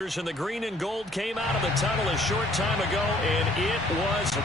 And the green and gold came out of the tunnel a short time ago, and it was...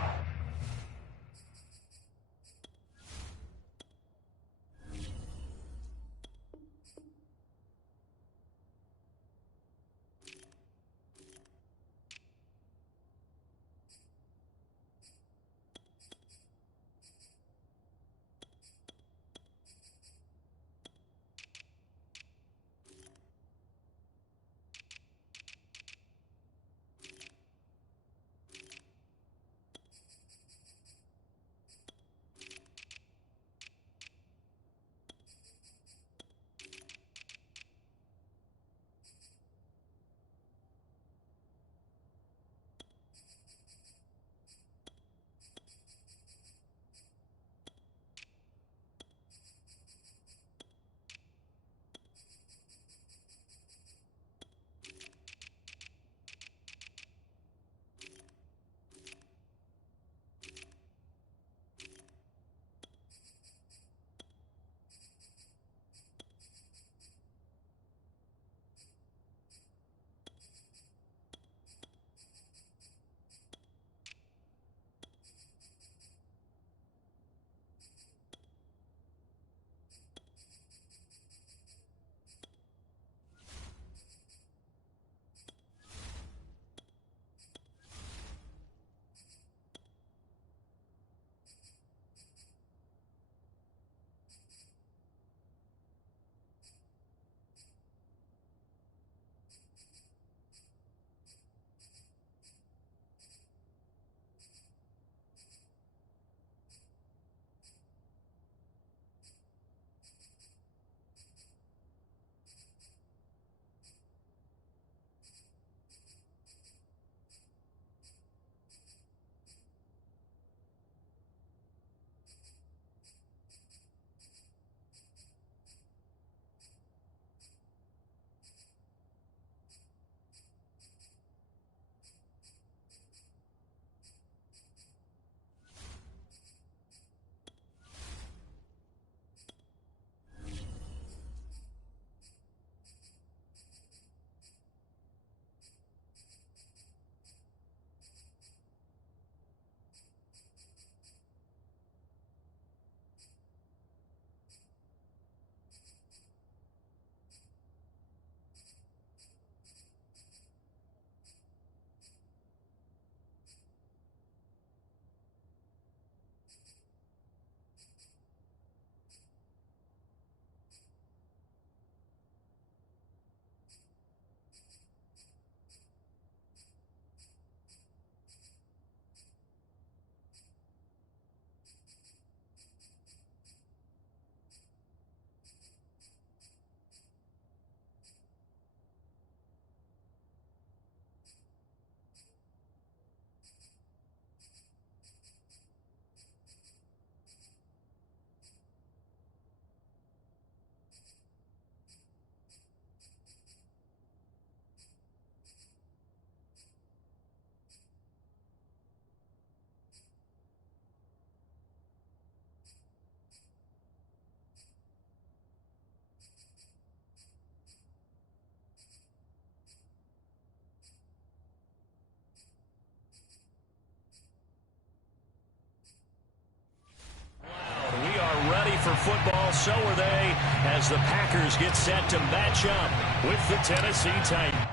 For football, so are they, as the Packers get set to match up with the Tennessee Titans.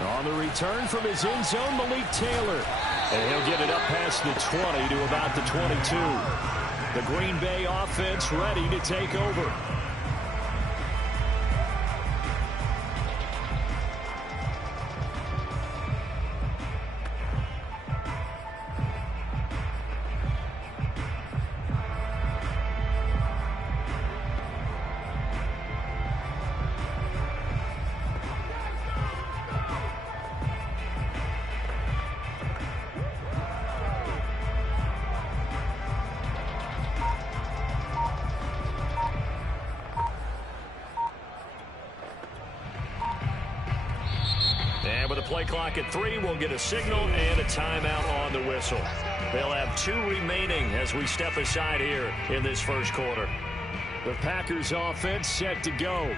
On the return from his end zone, Malik Taylor. And he'll get it up past the 20 to about the 22. The Green Bay offense ready to take over. And with a play clock at 3, we'll get a signal and a timeout on the whistle. They'll have 2 remaining as we step aside here in this first quarter. The Packers offense set to go.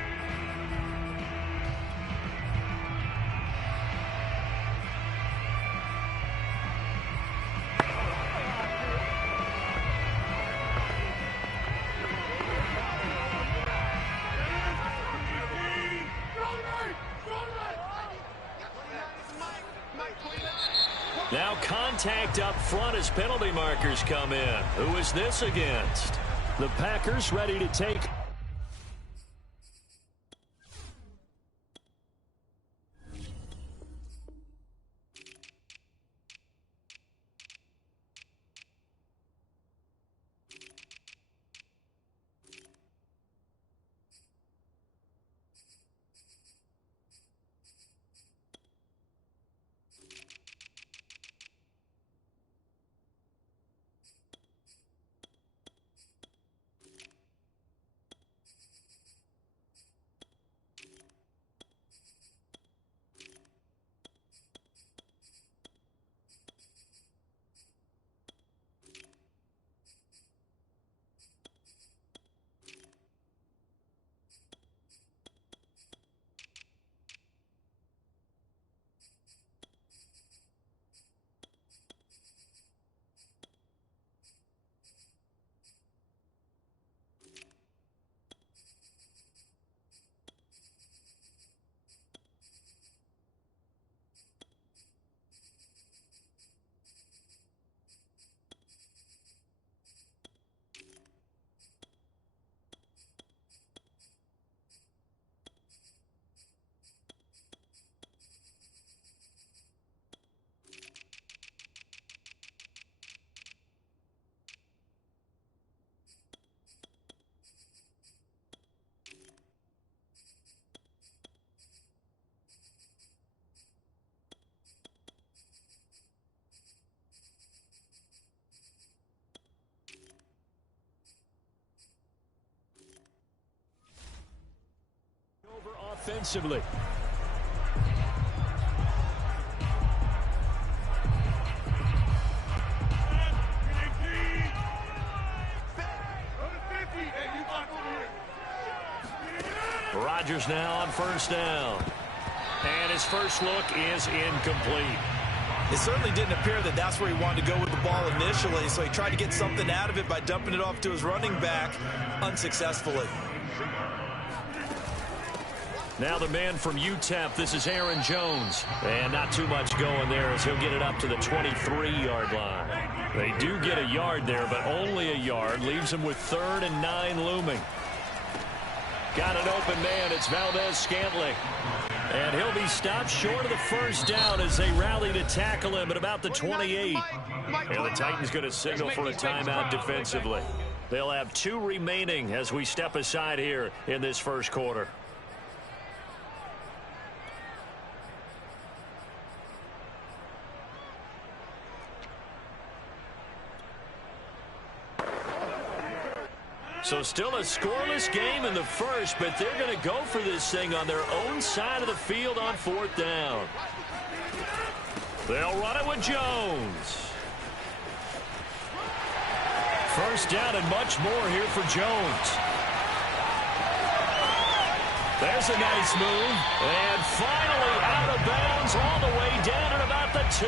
Now contact up front as penalty markers come in. Who is this against? The Packers ready to take. Offensively. Rodgers now on first down. And his first look is incomplete. It certainly didn't appear that that's where he wanted to go with the ball initially, so he tried to get something out of it by dumping it off to his running back unsuccessfully. Now the man from UTEP, this is Aaron Jones. And not too much going there as he'll get it up to the 23-yard line. They do get a yard there, but only a yard. Leaves him with 3rd and 9 looming. Got an open man. It's Valdez-Scantling. And he'll be stopped short of the first down as they rally to tackle him at about the 28. And the Titans going to signal for a timeout defensively. They'll have 2 remaining as we step aside here in this first quarter. So still a scoreless game in the first, but they're going to go for this thing on their own side of the field on 4th down. They'll run it with Jones. First down and much more here for Jones. There's a nice move. And finally out of bounds all the way down at about the 2.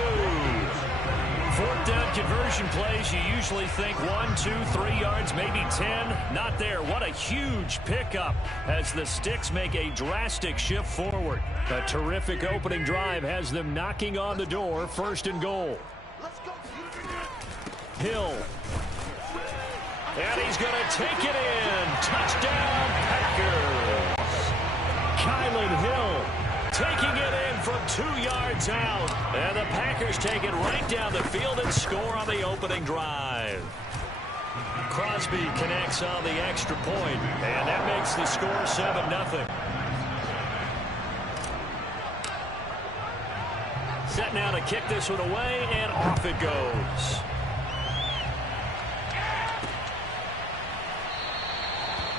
4th down conversion plays, you usually think 1, 2, 3 yards, maybe 10. Not there. What a huge pickup as the Sticks make a drastic shift forward. A terrific opening drive has them knocking on the door. 1st and goal. Hill. And he's going to take it in. Touchdown, Packers. Kylan Hill taking it in from 2 yards out. And the Packers take it right down the field and score on the opening drive. Crosby connects on the extra point, and that makes the score 7-0. Set now to kick this one away, and off it goes.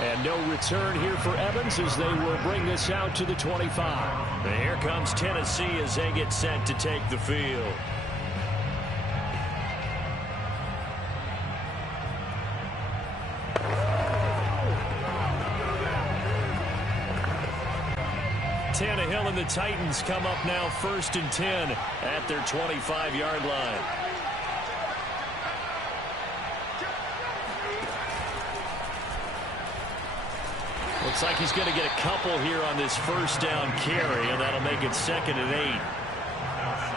And no return here for Evans as they will bring this out to the 25. And here comes Tennessee as they get set to take the field. Tannehill and the Titans come up now 1st and 10 at their 25-yard line. Looks like he's going to get a couple here on this first down carry, and that'll make it 2nd and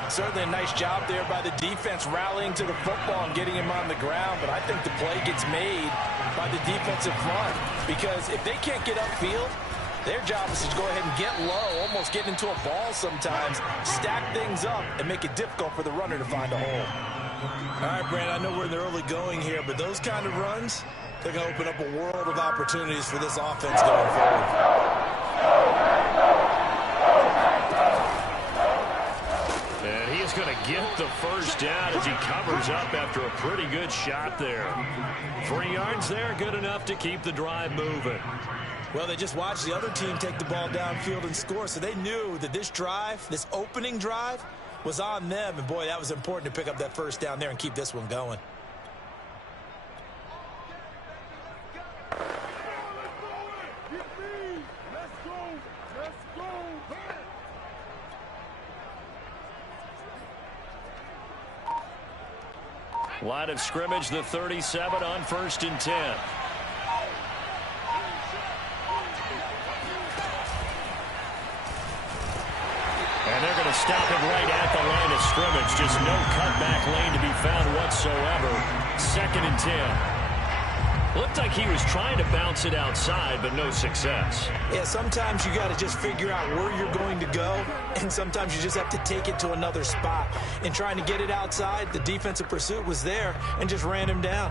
8. Certainly a nice job there by the defense rallying to the football and getting him on the ground, but I think the play gets made by the defensive front because if they can't get upfield, their job is to go ahead and get low, almost get into a ball sometimes, stack things up, and make it difficult for the runner to find a hole. All right, Brand, I know we're in the early going here, but those kind of runs, they're going to open up a world of opportunities for this offense going forward. And he is going to get the first down as he covers up after a pretty good shot there. 3 yards there, good enough to keep the drive moving. Well, they just watched the other team take the ball downfield and score, so they knew that this drive, this opening drive, was on them. And, boy, that was important to pick up that first down there and keep this one going. Line of scrimmage, the 37 on 1st and 10. And they're going to stop him right at the line of scrimmage. Just no cutback lane to be found whatsoever. 2nd and 10. Looked like he was trying to bounce it outside, but no success. Yeah, sometimes you got to just figure out where you're going to go, and sometimes you just have to take it to another spot. And trying to get it outside, the defensive pursuit was there and just ran him down.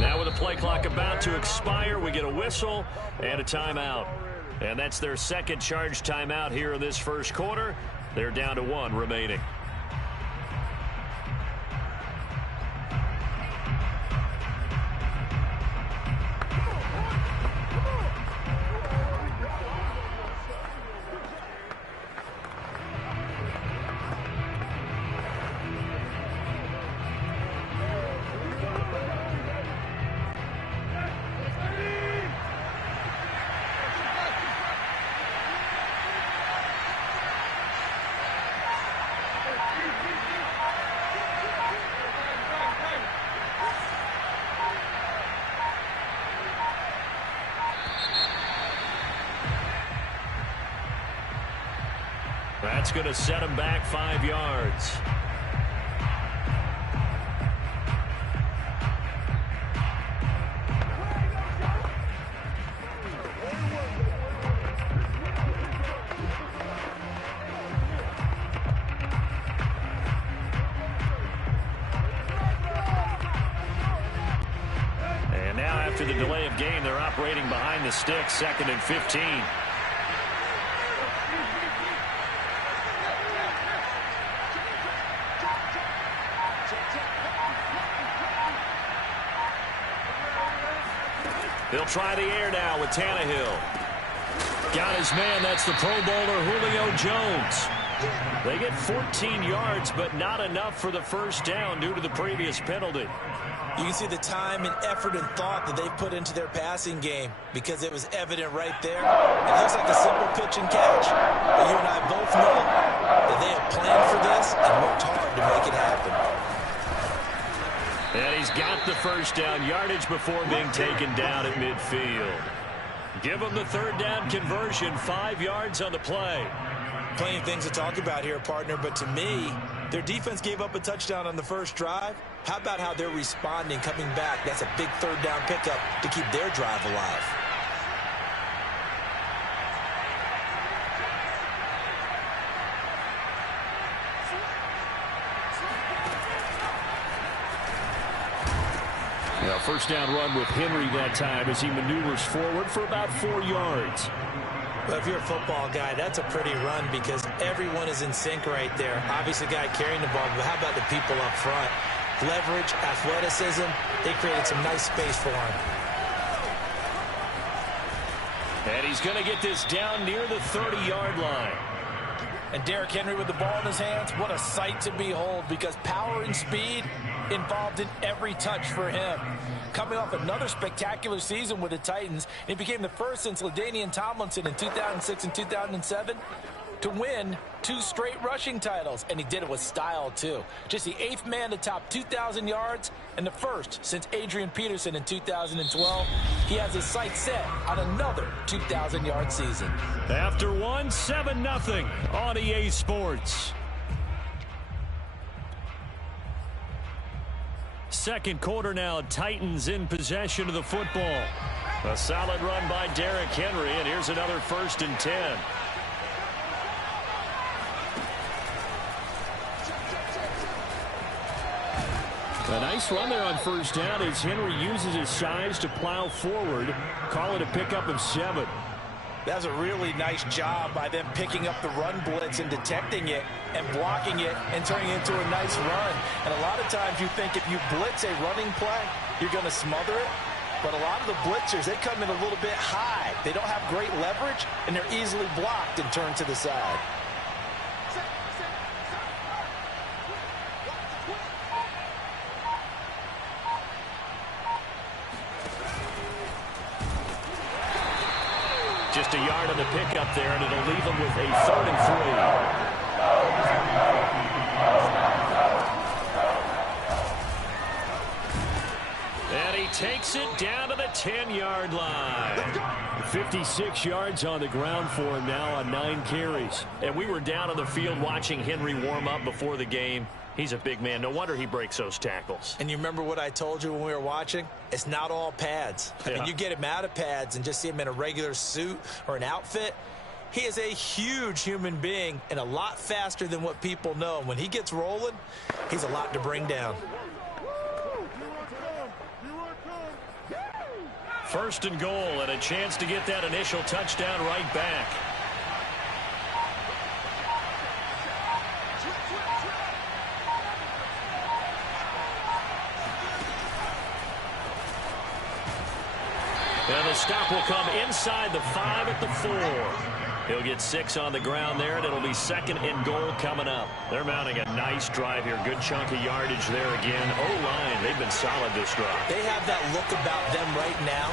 Now with the play clock about to expire, we get a whistle and a timeout. And that's their second charge timeout here in this first quarter. They're down to 1 remaining. That's going to set him back 5 yards. And now after the delay of game, they're operating behind the sticks, 2nd and 15. He'll try the air now with Tannehill. Got his man. That's the Pro Bowler Julio Jones. They get 14 yards, but not enough for the first down due to the previous penalty. You can see the time and effort and thought that they put into their passing game because it was evident right there. It looks like a simple pitch and catch. But you and I both know that they have planned for this and worked hard to make it happen. And he's got the first down, yardage before being taken down at midfield. Give him the 3rd down conversion, 5 yards on the play. Plenty of things to talk about here, partner, but to me, their defense gave up a touchdown on the first drive. How about how they're responding, coming back? That's a big 3rd down pickup to keep their drive alive. First down run with Henry that time as he maneuvers forward for about 4 yards. Well, if you're a football guy, that's a pretty run because everyone is in sync right there. Obviously, the guy carrying the ball, but how about the people up front? Leverage, athleticism, they created some nice space for him. And he's going to get this down near the 30-yard line. And Derrick Henry with the ball in his hands, what a sight to behold, because power and speed involved in every touch for him. Coming off another spectacular season with the Titans, he became the first since LaDainian Tomlinson in 2006 and 2007 to win 2 straight rushing titles, and he did it with style too. Just the 8th man to top 2,000 yards and the first since Adrian Peterson in 2012. He has his sights set on another 2,000-yard season. After one, 7-0 on EA Sports. Second quarter now, Titans in possession of the football. A solid run by Derrick Henry, and here's another 1st and 10. A nice run there on 1st down as Henry uses his size to plow forward. Call it a pickup of 7. That's a really nice job by them picking up the run blitz and detecting it and blocking it and turning it into a nice run. And a lot of times you think if you blitz a running play, you're going to smother it. But a lot of the blitzers, they come in a little bit high. They don't have great leverage, and they're easily blocked and turned to the side. Just a yard on the pickup there, and it'll leave him with a 3rd and 3. And he takes it down to the 10-yard line. 56 yards on the ground for him now on 9 carries. And we were down on the field watching Henry warm up before the game. He's a big man. No wonder he breaks those tackles. And you remember what I told you when we were watching? It's not all pads. I mean, you get him out of pads and just see him in a regular suit or an outfit. He is a huge human being and a lot faster than what people know. When he gets rolling, he's a lot to bring down. 1st and goal, and a chance to get that initial touchdown right back. And the stop will come inside the 5 at the 4. He'll get 6 on the ground there, and it'll be 2nd and goal coming up. They're mounting a nice drive here. Good chunk of yardage there again. O-line, they've been solid this drive. They have that look about them right now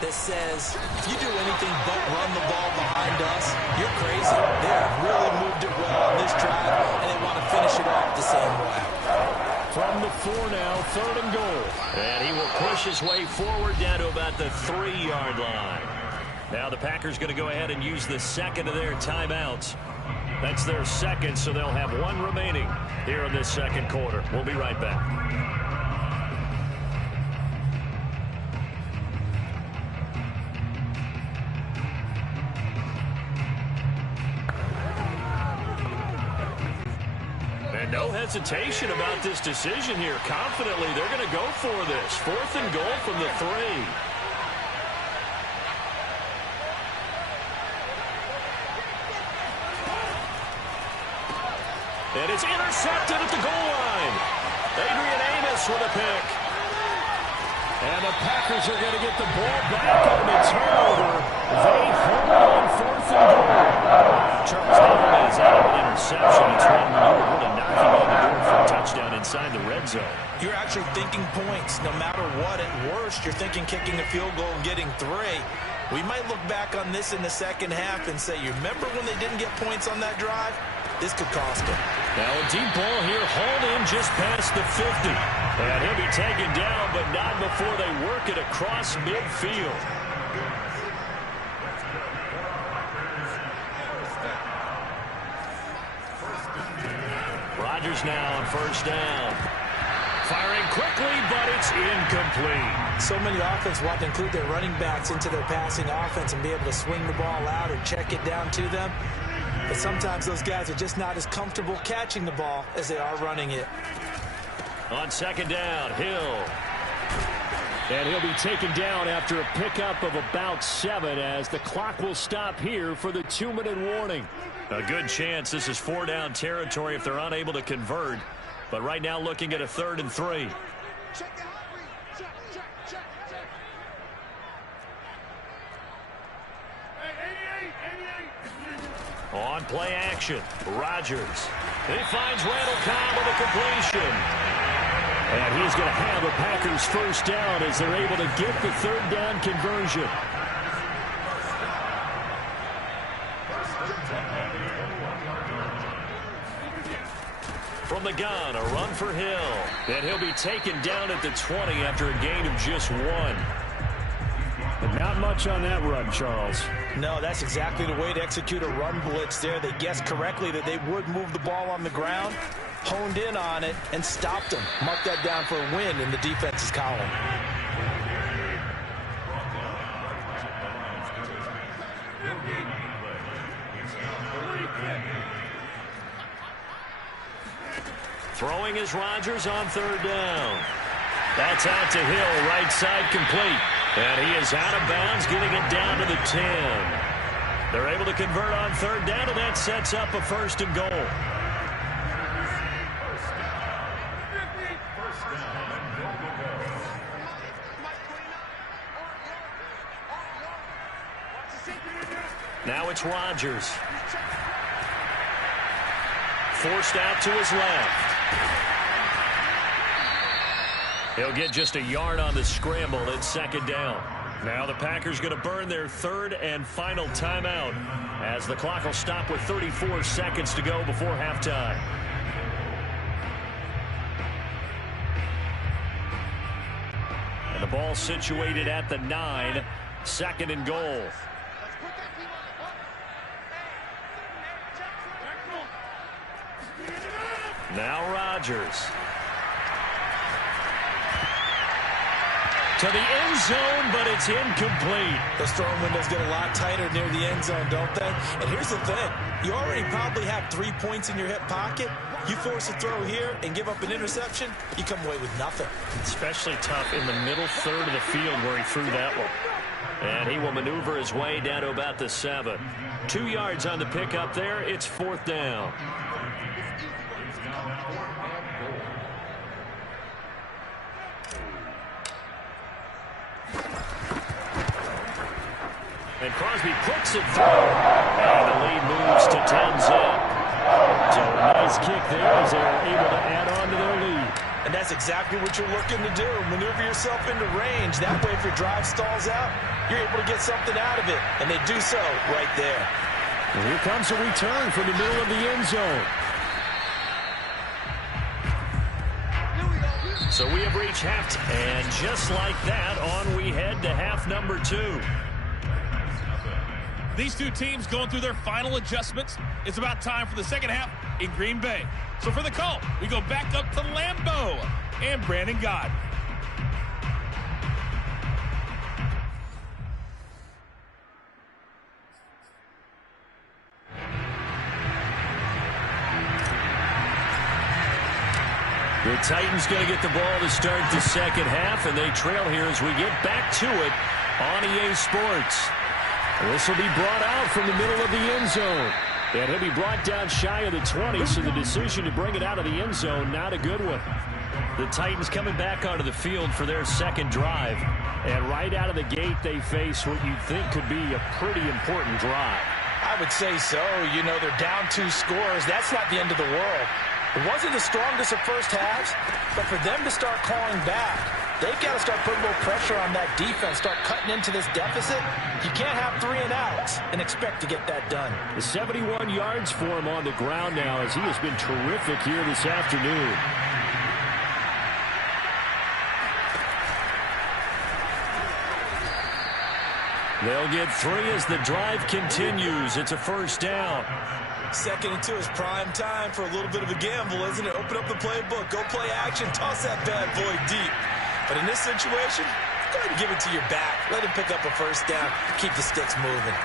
that says, if you do anything but run the ball behind us, you're crazy. They have really moved it well on this drive, and they want to finish it off the same way. From the 4 now, 3rd and goal. And he will push his way forward down to about the 3-yard line. Now the Packers going to go ahead and use the 2nd of their timeouts. That's their 2nd, so they'll have 1 remaining here in this 2nd quarter. We'll be right back. No hesitation about this decision here. Confidently, they're going to go for this. 4th and goal from the 3. And it's intercepted at the goal line. Adrian Amos with a pick. And the Packers are going to get the ball back on the turnover. They hold on 4th and goal. Charles Hamilton is out of an interception. It's one you were really knocking on the door for a touchdown inside the red zone. You're actually thinking points. No matter what, at worst, you're thinking kicking a field goal and getting 3. We might look back on this in the 2nd half and say, you remember when they didn't get points on that drive? This could cost them. Now a deep ball here, hauled in just past the 50. And he'll be taken down, but not before they work it across midfield. Rodgers now on 1st down. Firing quickly, but it's incomplete. So many offenses want to include their running backs into their passing offense and be able to swing the ball out or check it down to them. But sometimes those guys are just not as comfortable catching the ball as they are running it. On 2nd down, Hill. And he'll be taken down after a pickup of about 7 as the clock will stop here for the 2-minute warning. A good chance this is 4-down territory if they're unable to convert. But right now looking at a 3rd and 3. On play action, Rodgers. He finds Randall Cobb with a completion. And he's going to have a Packers first down as they're able to get the third down conversion. From the gun, a run for Hill. And he'll be taken down at the 20 after a gain of just 1. But not much on that run, Charles. No, that's exactly the way to execute a run blitz there. They guessed correctly that they would move the ball on the ground, honed in on it, and stopped them. Mark that down for a win in the defense's column. Throwing is Rodgers on third down. That's out to Hill, right side complete. And he is out of bounds, getting it down to the 10. They're able to convert on third down, and that sets up a first and goal. Now it's Rodgers. Forced out to his left. He'll get just a yard on the scramble. It's second down. Now the Packers going to burn their third and final timeout as the clock will stop with 34 seconds to go before halftime. And the ball situated at the 9, second and goal. Now Rodgers. To the end zone, but it's incomplete. Those throwing windows get a lot tighter near the end zone, don't they? And here's the thing. You already probably have 3 points in your hip pocket. You force a throw here and give up an interception, you come away with nothing. Especially tough in the middle third of the field where he threw that one. And he will maneuver his way down to about the 7. 2 yards on the pickup there. It's fourth down. And Crosby puts it through. And the lead moves to 10-zip. So a nice kick there as they are able to add on to their lead. And that's exactly what you're looking to do. Maneuver yourself into range. That way, if your drive stalls out, you're able to get something out of it. And they do so right there. And here comes a return from the middle of the end zone. So we have reached half, and just like that, on we head to half number 2. These two teams going through their final adjustments. It's about time for the second half in Green Bay. So for the call, we go back up to Lambeau and Brandon God. The Titans going to get the ball to start the second half, and they trail here as we get back to it on EA Sports. This will be brought out from the middle of the end zone. And he'll be brought down shy of the 20, so the decision to bring it out of the end zone, not a good one. The Titans coming back onto the field for their second drive. And right out of the gate, they face what you think could be a pretty important drive. I would say so. You know, they're down 2 scores. That's not the end of the world. It wasn't the strongest of first halves, but for them to start clawing back, they've got to start putting a little pressure on that defense, start cutting into this deficit. You can't have 3 and outs and expect to get that done. The 71 yards for him on the ground now as he has been terrific here this afternoon. They'll get 3 as the drive continues. It's a first down. 2nd and 2 is prime time for a little bit of a gamble, isn't it? Open up the playbook, go play action, toss that bad boy deep. But in this situation, go ahead and give it to your back. Let him pick up a first down. Keep the sticks moving.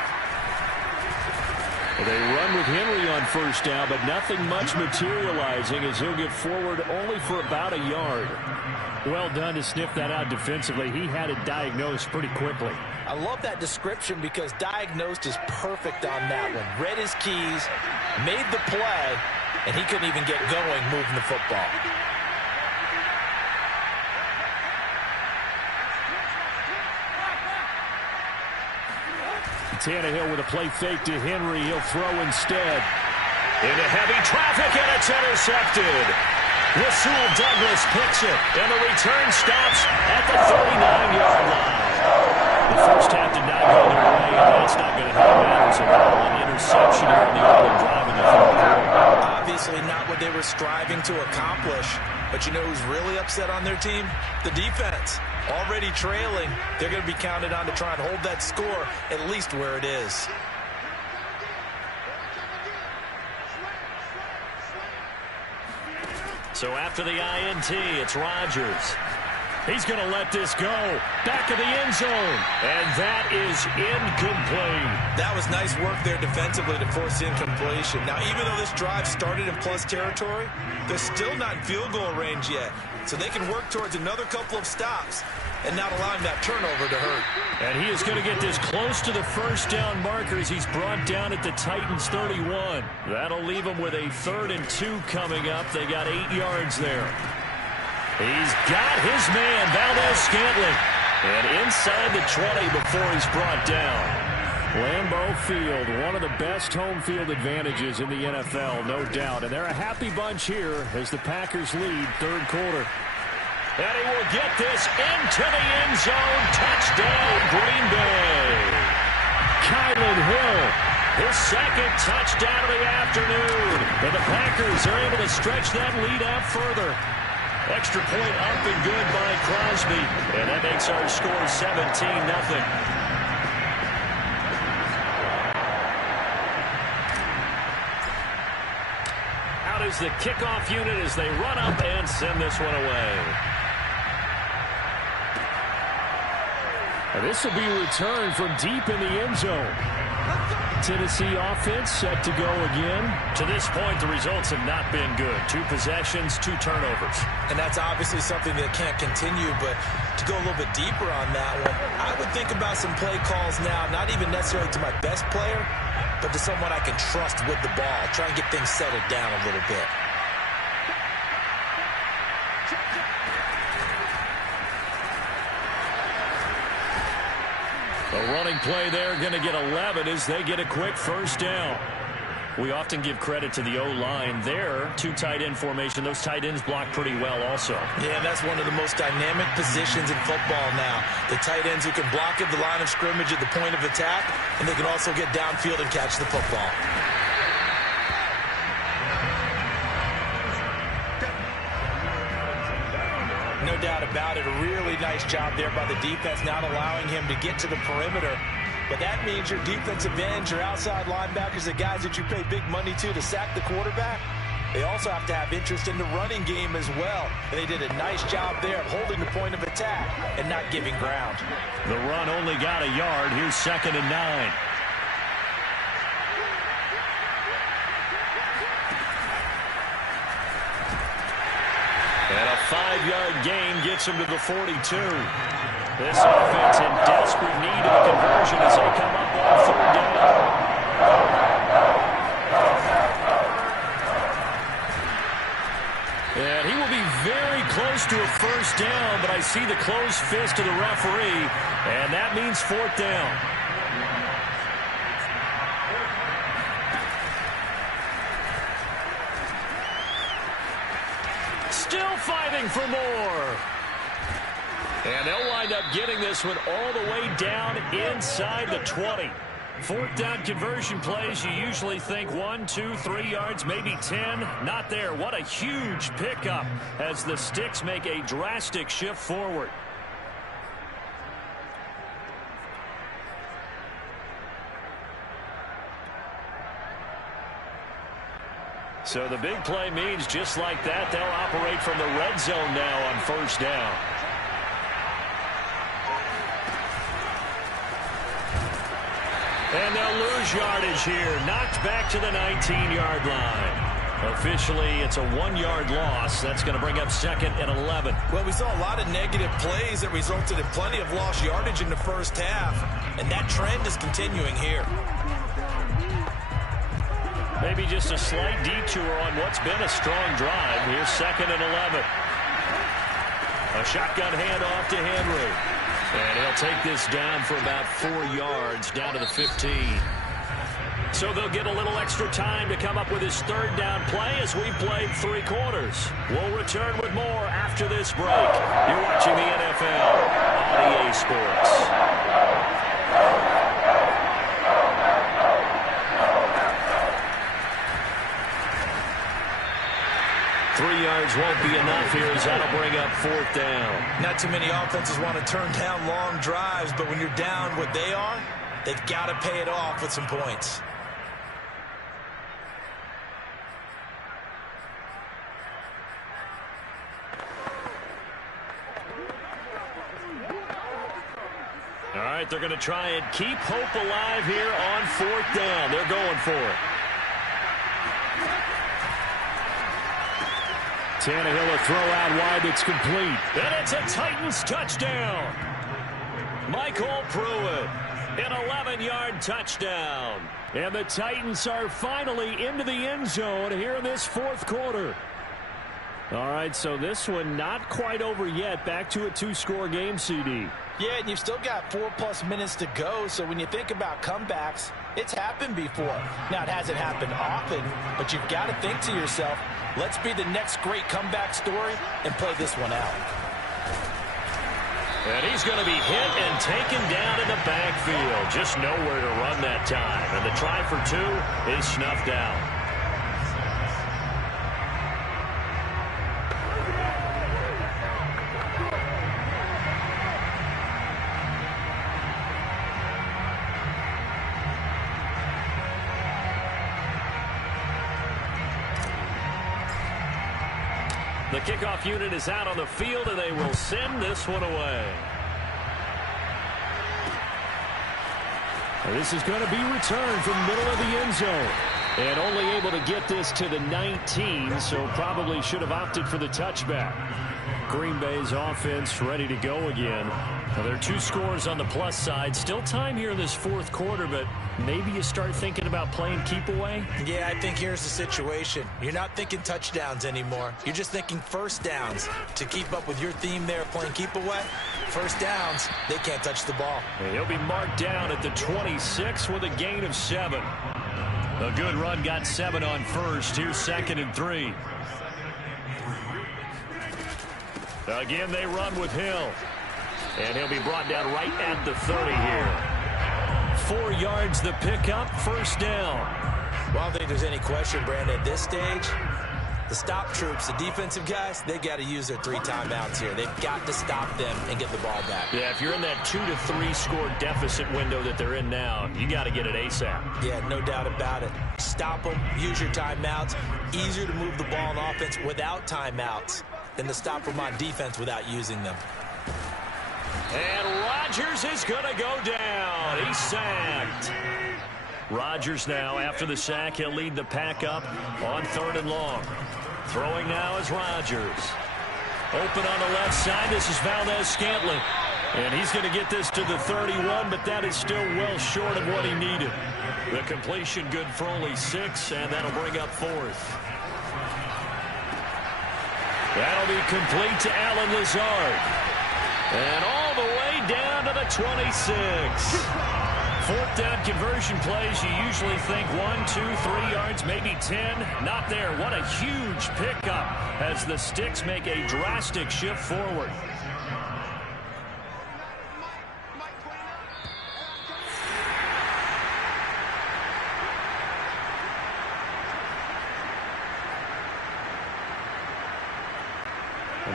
Well, they run with Henry on first down, but nothing much materializing as he'll get forward only for about a yard. Well done to sniff that out defensively. He had it diagnosed pretty quickly. I love that description because diagnosed is perfect on that one. Read his keys, made the play, and he couldn't even get going moving the football. Tannehill with a play fake to Henry. He'll throw instead. Into heavy traffic, and it's intercepted. Rasul Douglas picks it, and the return stops at the 39-yard line. The first half did not go their way, and that's not going to help matters at all. An interception here in the opening drive in the third quarter. Obviously not what they were striving to accomplish. But you know who's really upset on their team? The defense. Already trailing, they're going to be counted on to try and hold that score at least where it is. So after the INT, it's Rodgers. He's going to let this go. Back of the end zone. And that is incomplete. That was nice work there defensively to force incompletion. Now, even though this drive started in plus territory, they're still not in field goal range yet. So they can work towards another couple of stops and not allowing that turnover to hurt. And he is going to get this close to the first down marker as he's brought down at the Titans 31. That'll leave him with a 3rd and 2 coming up. They got 8 yards there. He's got his man, Valdez-Scantling. And inside the 20 before he's brought down. Lambeau Field, one of the best home field advantages in the NFL, no doubt. And they're a happy bunch here as the Packers lead third quarter. And he will get this into the end zone. Touchdown, Green Bay. Kylan Hill. His second touchdown of the afternoon. And the Packers are able to stretch that lead out further. Extra point up and good by Crosby. And that makes our score 17-0. Out is the kickoff unit as they run up and send this one away. And this will be returned from deep in the end zone. Tennessee offense set to go again. To this point, the results have not been good. 2 possessions, 2 turnovers. And that's obviously something that can't continue, but to go a little bit deeper on that one, I would think about some play calls now, not even necessarily to my best player, but to someone I can trust with the ball. Try and get things settled down a little bit. A running play there, going to get 11 as they get a quick first down. We often give credit to the O-line there. 2 tight end formation. Those tight ends block pretty well also. Yeah, that's one of the most dynamic positions in football now. The tight ends who can block at the line of scrimmage at the point of attack, and they can also get downfield and catch the football. No doubt about it. A really nice job there by the defense, not allowing him to get to the perimeter. But that means your defensive ends, your outside linebackers, the guys that you pay big money to sack the quarterback, they also have to have interest in the running game as well. And they did a nice job there of holding the point of attack and not giving ground. The run only got a yard. Here's 2nd and 9. And a 5-yard gain gets him to the 42. This offense in desperate need of a conversion as they come up on 3rd down. And he will be very close to a first down, but I see the closed fist of the referee, and that means 4th down. Still fighting for more. And they'll wind up getting this one all the way down inside the 20. 4th down conversion plays, you usually think 1, 2, 3 yards, maybe 10. Not there. What a huge pickup as the Sticks make a drastic shift forward. So the big play means just like that, they'll operate from the red zone now on 1st down. And they'll lose yardage here. Knocked back to the 19-yard line. Officially, it's a 1-yard loss. That's going to bring up 2nd and 11. Well, we saw a lot of negative plays that resulted in plenty of lost yardage in the first half. And that trend is continuing here. Maybe just a slight detour on what's been a strong drive. Here's 2nd and 11. A shotgun handoff to Henry. And he'll take this down for about 4 yards, down to the 15. So they'll get a little extra time to come up with his third down play as we played 3 quarters. We'll return with more after this break. You're watching the NFL on EA Sports. 3 yards won't be enough here as that'll bring up 4th down. Not too many offenses want to turn down long drives, but when you're down what they are, they've got to pay it off with some points. All right, they're going to try and keep hope alive here on 4th down. They're going for it. Tannehill, a throw out wide that's complete. And it's a Titans touchdown. Michael Pruitt, an 11-yard touchdown. And the Titans are finally into the end zone here in this 4th quarter. All right, so this one not quite over yet. Back to a 2-score game, CD. Yeah, and you've still got 4+ minutes to go, so when you think about comebacks, it's happened before. Now, it hasn't happened often, but you've got to think to yourself, let's be the next great comeback story and play this one out. And he's going to be hit and taken down in the backfield. Just nowhere to run that time. And the try for 2 is snuffed out. The kickoff unit is out on the field, and they will send this one away. This is going to be returned from middle of the end zone. And only able to get this to the 19, so probably should have opted for the touchback. Green Bay's offense ready to go again. Well, there are 2 scores on the plus side. Still time here in this 4th quarter, but maybe you start thinking about playing keep away? Yeah, I think here's the situation. You're not thinking touchdowns anymore. You're just thinking first downs. To keep up with your theme there playing keep away, first downs, they can't touch the ball. And he'll be marked down at the 26 with a gain of 7. A good run got 7 on first. Here's 2nd and 3. Again, they run with Hill. And he'll be brought down right at the 30 here. 4 yards the pickup, first down. Well, I don't think there's any question, Brandon, at this stage, the stop troops, the defensive guys, they got to use their 3 timeouts here. They've got to stop them and get the ball back. Yeah, if you're in that 2 to 3 score deficit window that they're in now, you got to get it ASAP. Yeah, no doubt about it. Stop them, use your timeouts. Easier to move the ball on offense without timeouts than to stop them on defense without using them. And Rodgers is going to go down. He's sacked. Rodgers now, after the sack, he'll lead the pack up on 3rd and long. Throwing now is Rodgers. Open on the left side. This is Valdez-Scantling. And he's going to get this to the 31, but that is still well short of what he needed. The completion good for only 6, and that'll bring up 4th. That'll be complete to Allen Lazard. And all the way down to the 26. 4th down conversion plays, you usually think 1, 2, 3 yards, maybe 10. Not there. What a huge pickup as the Sticks make a drastic shift forward.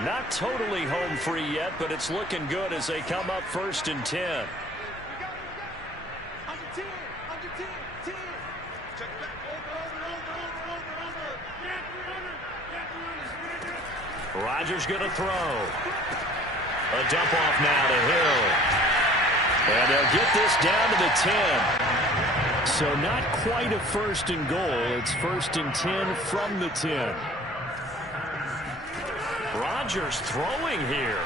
Not totally home free yet, but it's looking good as they come up 1st and 10. Rodgers going to throw. A dump off now to Hill. And they'll get this down to the 10. So not quite a 1st and goal. It's 1st and 10 from the 10. Rodgers throwing here.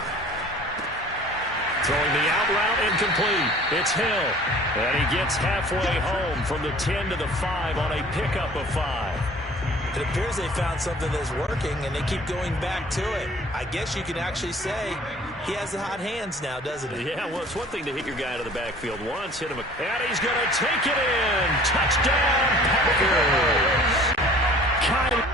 Throwing the out route incomplete. It's Hill. And he gets halfway home from the 10 to the 5 on a pickup of 5. It appears they found something that's working, and they keep going back to it. I guess you can actually say he has the hot hands now, doesn't he? Yeah, well, it's one thing to hit your guy out of the backfield once, hit him, and he's going to take it in. Touchdown, Packers. Kyle.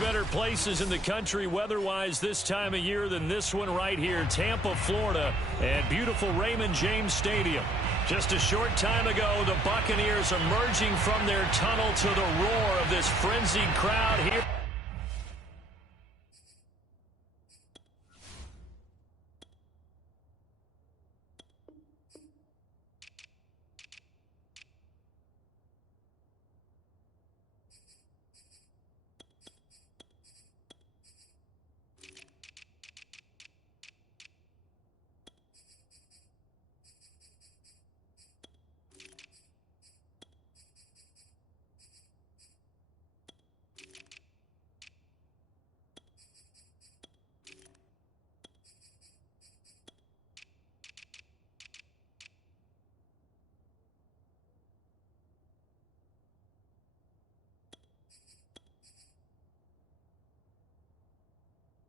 Better places in the country weather-wise this time of year than this one right here, Tampa, Florida, and beautiful Raymond James Stadium. Just a short time ago, the Buccaneers emerging from their tunnel to the roar of this frenzied crowd here.